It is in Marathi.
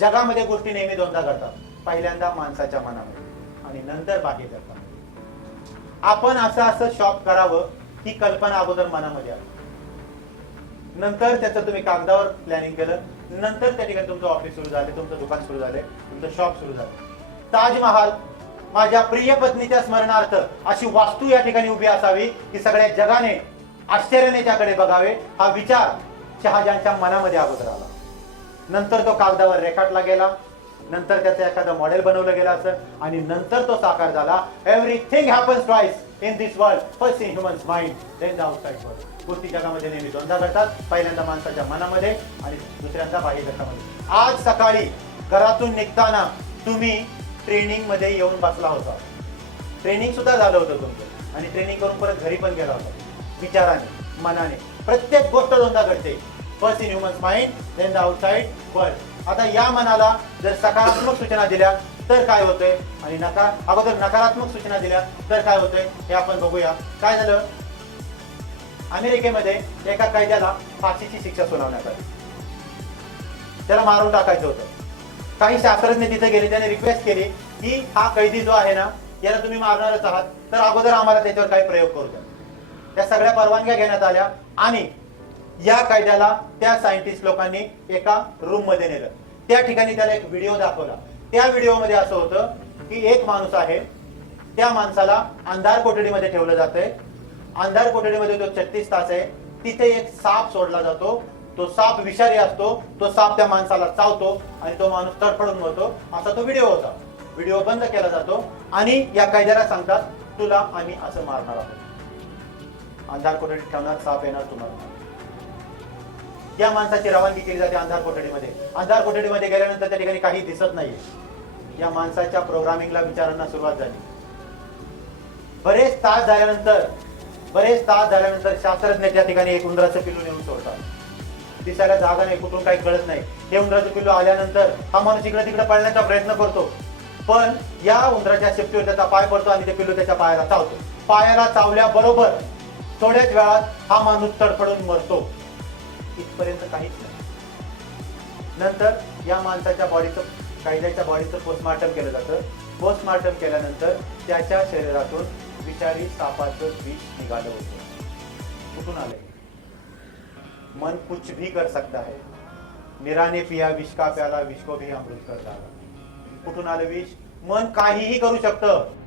जगामध्ये गोष्टी नेहमी दोनदा घडतात. पहिल्यांदा माणसाच्या मनामध्ये आणि नंतर बाकी करतात आपण असं असं शॉप करावं ही कल्पना अगोदर मनामध्ये आली. नंतर त्याचं तुम्ही कागदावर प्लॅनिंग केलं. नंतर त्या ठिकाणी तुमचं ऑफिस सुरू झाले तुमचं दुकान सुरू झाले तुमचं शॉप सुरू झालं. ताजमहाल माझ्या प्रिय पत्नीच्या स्मरणार्थ अशी वास्तू या ठिकाणी उभी असावी की सगळ्या जगाने आश्चर्याने त्याकडे बघावे हा विचार शहाजांच्या मनामध्ये अगोदर आला. नंतर तो कागदावर रेखाटला गेला. नंतर त्याचं एखादं मॉडेल बनवलं गेलं असं. आणि नंतर तो साकार झाला. Everything happens twice in this world first in humans mind then the outside world गोष्टी जगामध्ये नेहमी दोनदा घडतात. पहिल्यांदा माणसाच्या मनामध्ये आणि दुसऱ्यांदा बाह्य जगामध्ये. आज सकाळी घरातून निघताना तुम्ही ट्रेनिंगमध्ये येऊन बसला होता. ट्रेनिंग सुद्धा झालं होतं तुमचं. आणि ट्रेनिंग करून परत घरी पण गेला होता. विचाराने मनाने. प्रत्येक गोष्ट दोनदा घडते. First in humans mind then the outside world आता या मनाला जर सकारात्मक सूचना दिल्या तर काय होतंय? आणि नकार अगोदर नकारात्मक सूचना दिल्या तर काय होतंय? हे आपण बघूया. काय झालं? अमेरिकेमध्ये एका कैद्याला फाशीची शिक्षा सुनावण्यात आली. त्याला मारून टाकायचं होतं. काही शास्त्रज्ञ तिथे गेले त्याने रिक्वेस्ट केली की हा कैदी जो आहे ना याला तुम्ही मारणारच आहात. तर अगोदर आम्हाला त्याच्यावर काही प्रयोग करू द्या. त्या सगळ्या परवानग्या घेण्यात आल्या आणि या कायद्याला त्या सायंटिस्ट लोकांनी एका रूममध्ये नेलं. त्या ठिकाणी त्याला एक व्हिडिओ दाखवला. त्या व्हिडिओमध्ये असं होतं की एक माणूस आहे त्या माणसाला अंधार कोठडीमध्ये ठेवलं जातंय. अंधार कोठडीमध्ये जो छत्तीस तास आहे तिथे एक साप सोडला जातो. तो साप विषारी असतो तो साप त्या माणसाला चावतो आणि तो माणूस तडफडून मरतो. असा तो व्हिडिओ होता. व्हिडिओ बंद केला जातो आणि या कायद्याला सांगतात तुला आम्ही असं मारणार आहोत. अंधार कोठडीत ठेवणार साप येणार तुम्हाला. या माणसाची रवानगी केली जाते अंधार कोठडीमध्ये. अंधार कोठडीमध्ये गेल्यानंतर त्या ठिकाणी काही दिसत नाही या माणसाच्या प्रोग्रामिंगला विचारांना सुरुवात झाली. बरेच तास झाल्यानंतर बरेच तास झाल्यानंतर शास्त्रज्ञ त्या ठिकाणी एक उंदराचं पिल्लू नेऊन सोडतात. दिसायला जागा नाही कुठून काही कळत नाही. हे उंदराचं पिल्लू आल्यानंतर हा माणूस इकडे तिकडे पळण्याचा प्रयत्न करतो. पण या उंदराच्या शेपटीवर त्याचा पाय पडतो आणि ते पिल्लू त्याच्या पायाला चावतो. पायाला चावल्याबरोबर थोड्याच वेळात हा माणूस तडफडून मरतो. इथपर्यंत काहीच नाही. नंतर या माणसाच्या बॉडीचं कायद्याच्या बॉडीचं पोस्टमार्टम केलं जातं. पोस्टमार्टम केल्यानंतर त्याच्या शरीरातून विचारी सापाचं विष निघालं होतं. कुठून आलंय? मन कुछ भी कर सकता है. निराने पिया विष का प्याला विष को भी अमृत कर डाला. कुठून आलं विष? मन काहीही करू शकतं.